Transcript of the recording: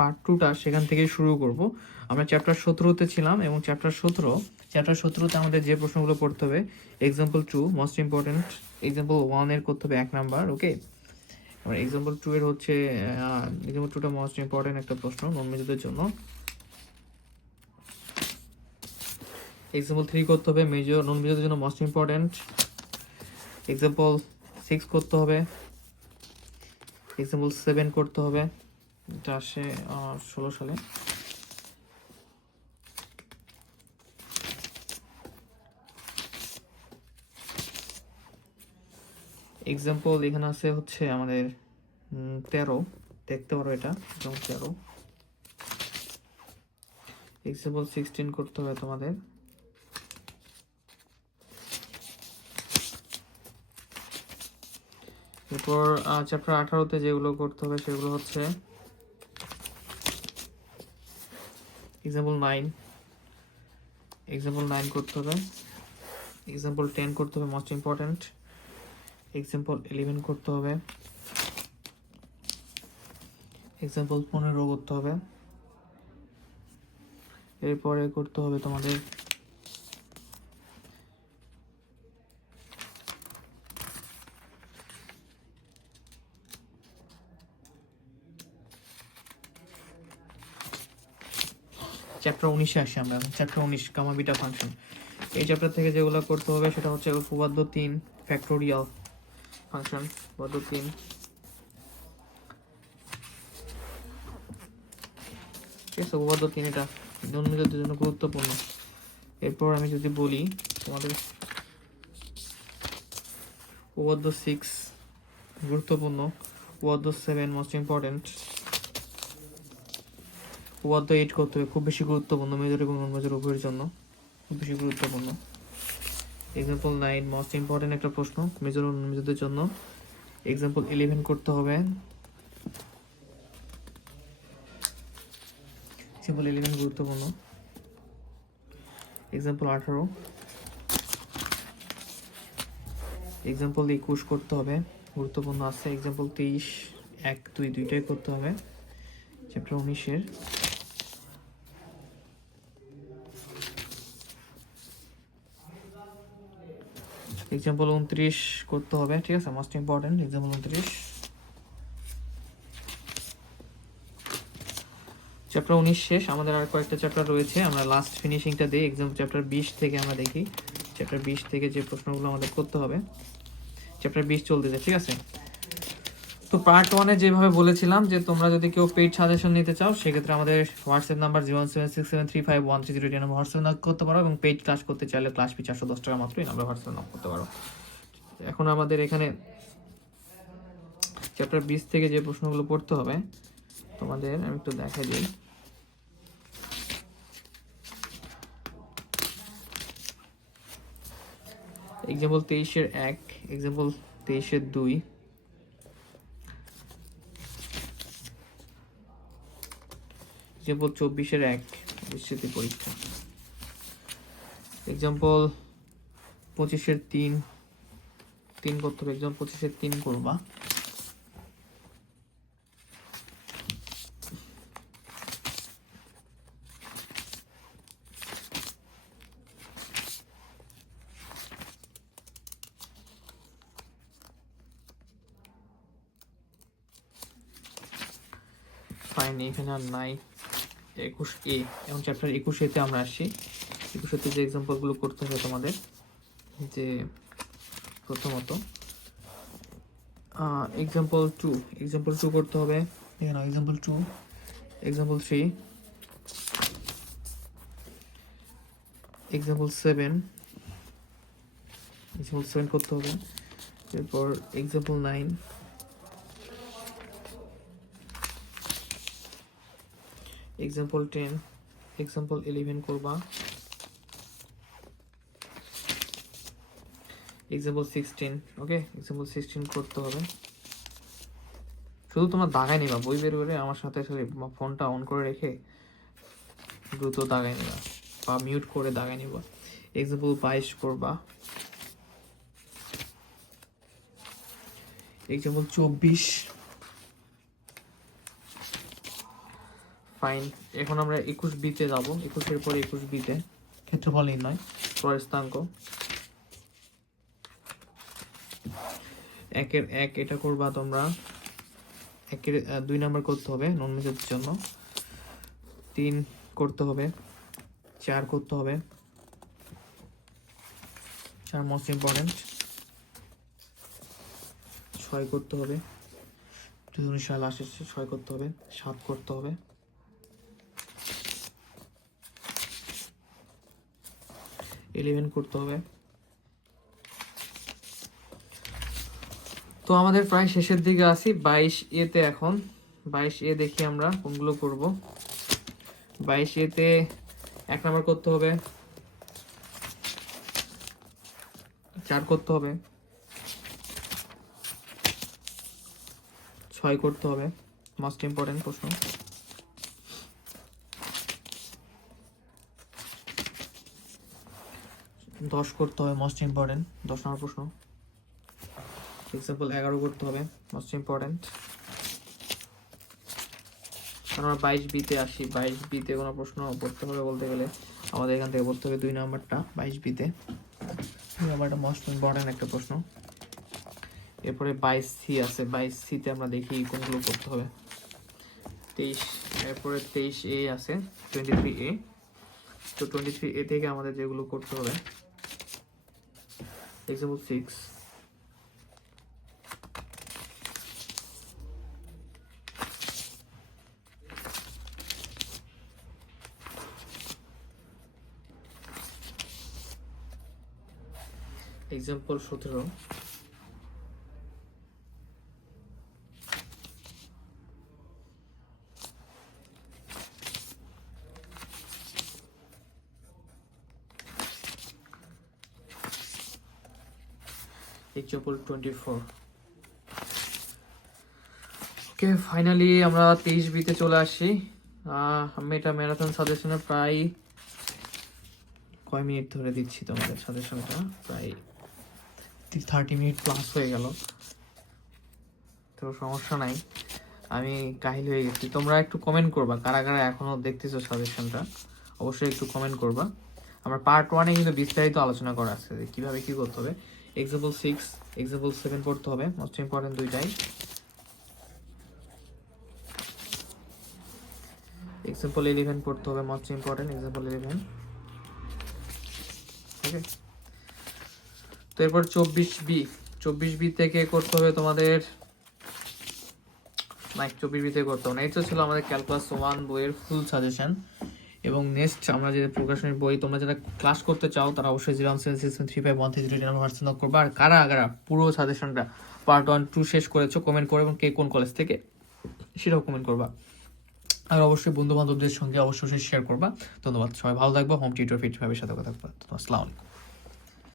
Part 2টা সেখান থেকে শুরু করব। আমরা চ্যাপ্টার 17তে ছিলাম এবং চ্যাপ্টার 17তে আমাদের যে প্রশ্নগুলো করতে হবে, এক্সাম্পল 2 মোস্ট ইম্পর্টেন্ট, এক্সাম্পল 1 এর করতে হবে 1 নাম্বার, ওকে। এবার এক্সাম্পল 2 এর হচ্ছে এক্সাম্পল 2টা মোস্ট ইম্পর্টেন্ট একটা প্রশ্ন নন মেজরদের জন্য। এক্সাম্পল 3 করতে হবে মেজর নন মেজরদের জন্য মোস্ট ইম্পর্টেন্ট। এক্সাম্পল 6 করতে হবে, এক্সাম্পল 7 করতে হবে, এটা আসে 16 সালে। এক্সাম্পল এখানে আছে হচ্ছে আমাদের 13, দেখতে পারো এটা যেমন 13। এক্সাম্পল 16 করতে হবে তোমাদের। এরপর চ্যাপ্টার 18তে যেগুলো করতে হবে সেগুলো হচ্ছে এক্সাম্পল 9 করতে হবে, এক্সাম্পল 10 করতে হবে মোস্ট ইম্পর্টেন্ট, এক্সাম্পল 11 করতে হবে, এক্সাম্পল 15 করতে হবে। এরপরে করতে হবে তোমাদের চ্যাপ্টার 19-এ আসি আমরা। Chapter 19 gamma beta function. এই চ্যাপ্টার থেকে যেগুলো করতে হবে সেটা হচ্ছে উপপাদ্য 3 ফ্যাক্টোরিয়াল ফাংশন, উপপাদ্য 3। ঠিক আছে, উপপাদ্য 3 এটা নন-মেজরদের জন্য গুরুত্বপূর্ণ। এরপর আমি যদি বলি তোমাদের উপপাদ্য 6 গুরুত্বপূর্ণ, উপপাদ্য 7 মোস্ট ইম্পর্টেন্ট, উপপাদ্য 8 করতে হবে, খুব বেশি গুরুত্বপূর্ণ মেজর এবং নন মেজর উভয়ের জন্য, খুব বেশি গুরুত্বপূর্ণ। এক্সাম্পল 9 মোস্ট ইম্পর্টেন্ট একটা প্রশ্ন মেজর ও নন মেজরদের জন্য। এক্সাম্পল 11 করতে হবে, এক্সাম্পল 11 গুরুত্বপূর্ণ। এক্সাম্পল 18, এক্সাম্পল 21 করতে হবে, গুরুত্বপূর্ণ আছে। এক্সাম্পল 23 1 2 দুইটাই করতে হবে চ্যাপ্টার 19-এর। এক্সাম্পল 29 করতে হবে, ঠিক আছে, মোস্ট ইম্পর্টেন্ট এক্সাম্পল 29। চ্যাপ্টার 19 শেষ, আমাদের আর কয়েকটা চ্যাপ্টার রয়েছে, আমরা লাস্ট ফিনিশিংটা দিই। এক্সাম্পল চ্যাপ্টার 20 থেকে আমরা দেখি, চ্যাপ্টার 20 থেকে যে প্রশ্নগুলো আমাদের করতে হবে। চ্যাপ্টার 20 চলতেছে, ঠিক আছে। তো পার্ট 1-এ যেভাবে বলেছিলাম যে তোমরা যদি কেউ পেইড সাজেশন নিতে চাও সেক্ষেত্রে আমাদের হোয়াটসঅ্যাপ নাম্বার 076735130 নম্বর হোয়াটসঅ্যাপ নক করতে পারো, এবং পেইড ক্লাস করতে চাইলে ক্লাস ফি 410 টাকা মাত্রই নাম্বার হোয়াটসঅ্যাপ নক করতে পারো। এখন আমাদের এখানে চ্যাপ্টার 20 থেকে যে প্রশ্নগুলো পড়তে হবে তোমাদের আমি একটু দেখা দিই। এক্সাম্পল 23-এর 1, এক্সাম্পল 23-এর 2, এক্সাম্পল 24-এর 1 বিস্তৃতি পরীক্ষা, এক্সাম্পল 25-এর 3 করতে হবে, এক্সাম্পল 25-এর 3 করবা। ফাইন, এখানে আর নাই। 21A, এখন চ্যাপ্টার 21-এতে আমরা আসি। 21-এতে যে এক্সাম্পলগুলো করতে হবে তোমাদের, যে প্রথমত এক্সাম্পল 2 করতে হবে। এখানে এক্সাম্পল 2, এক্সাম্পল 3, এক্সাম্পল 7 করতে হবে। এরপর এক্সাম্পল 9, এক্সাম্পল 10, এক্সাম্পল 11 করবা। এক্সাম্পল 16, ওকে, এক্সাম্পল 16 করতে হবে। শুধু তোমার দাগাই নিবা, বই বের করে আমার সাথে সাথে ফোনটা অন করে রেখে দ্রুত দাগাই নিবা বা মিউট করে দাগাই নিবা। এক্সাম্পল 22 করবা। Example 24, fine. এখন আমরা 21B-তে যাবো। 21-এর পরে 21B-তে ক্ষেত্রফল নির্ণয়, প্রস্থেয়াঙ্ক। 1-এর 1 এটা করবা তোমরা। 1-এর 2 নাম্বার করতে হবে নন মেজরের জন্য। 3 করতে হবে, 4 করতে হবে, 4 মোস্ট ইম্পর্টেন্ট। 6 করতে হবে, 2019 সাল আসছে, 6 করতে হবে। 7 করতে হবে। 11 করতে হবে। তো আমাদের প্রায় শেষের দিকে আসি। 22A-তে এখন 22A দেখি আমরা কোনগুলো করব। 22A-তে 1 নাম্বার করতে হবে, 4 করতে হবে, 6 করতে হবে, মোস্ট ইম্পর্টেন্ট প্রশ্ন। 10 করতে হবে, মোস্ট ইম্পর্টেন্ট 10 নম্বর প্রশ্ন। এক্সাম্পল 11 করতে হবে, মোস্ট ইম্পর্টেন্ট। আমরা 22B-তে আসি। 22B-তে কোনো প্রশ্ন পড়তে হবে বলতে গেলে আমাদের এখান থেকে পড়তে হবে 2 নাম্বারটা। 22B-তে 2 নাম্বারটা মোস্ট ইম্পর্টেন্ট একটা প্রশ্ন। এরপরে 22C আছে। 22C-তে আমরা দেখি কোনগুলো করতে হবে। 23, এরপরে 23A আছে, 23A। তো 23A থেকে আমাদের যেগুলো করতে হবে, এক্সাম্পল 6, এক্সাম্পল 17, এক্সাম্পল 24। ওকে, ফাইনালি আমরা 23B-তে চলে আসি। আমি এটা ম্যারাথন সাজেশনে প্রায় কয় মিনিট ধরে দিচ্ছি তোমাদের সাজেশনটা, প্রায় 30 মিনিট প্লাস হয়ে গেল। তো সমস্যা নাই, আমি কাহিল হয়ে গেছি। তোমরা একটু কমেন্ট করবা কারা কারা এখনো দেখতেছো সাজেশনটা, অবশ্যই একটু কমেন্ট করবা। আমরা পার্ট 1-এ কিন্তু বিস্তারিত আলোচনা করা আছে যে কিভাবে কি করতে হবে। এক্সাম্পল 6, এক্সাম্পল 7 পড়তে হবে, মোস্ট ইম্পর্টেন্ট দুইটাই। এক্সাম্পল 11 পড়তে হবে, মোস্ট ইম্পর্টেন্ট এক্সাম্পল 11। ওকে, তো এরপর 24B থেকে করতে হবে তোমাদের, না 24B থেকে করতে হবে না। এই তো ছিল আমাদের ক্যালকুলাস 1 বইয়ের ফুল সাজেশন। এবং নেক্সট আমরা যে প্রকাশনের বই তোমরা যারা ক্লাস করতে চাও তারা অবশ্যই 017635133 নাম্বার হোয়াটসঅ্যাপ করবা। আর কারা কারা পুরো সাজেশনটা পার্ট 1, 2 শেষ করেছো কমেন্ট করে, এবং কে কোন কলেজ থেকে সেটাও কমেন্ট করবা। আর অবশ্যই বন্ধু বান্ধবদের সঙ্গে অবশ্যই শেয়ার করবা। ধন্যবাদ, সবাই ভালো থাকবো। হোম টিউটর ফিট ভাবে সাথে কথা বলবো। আসসালামু আলাইকুম।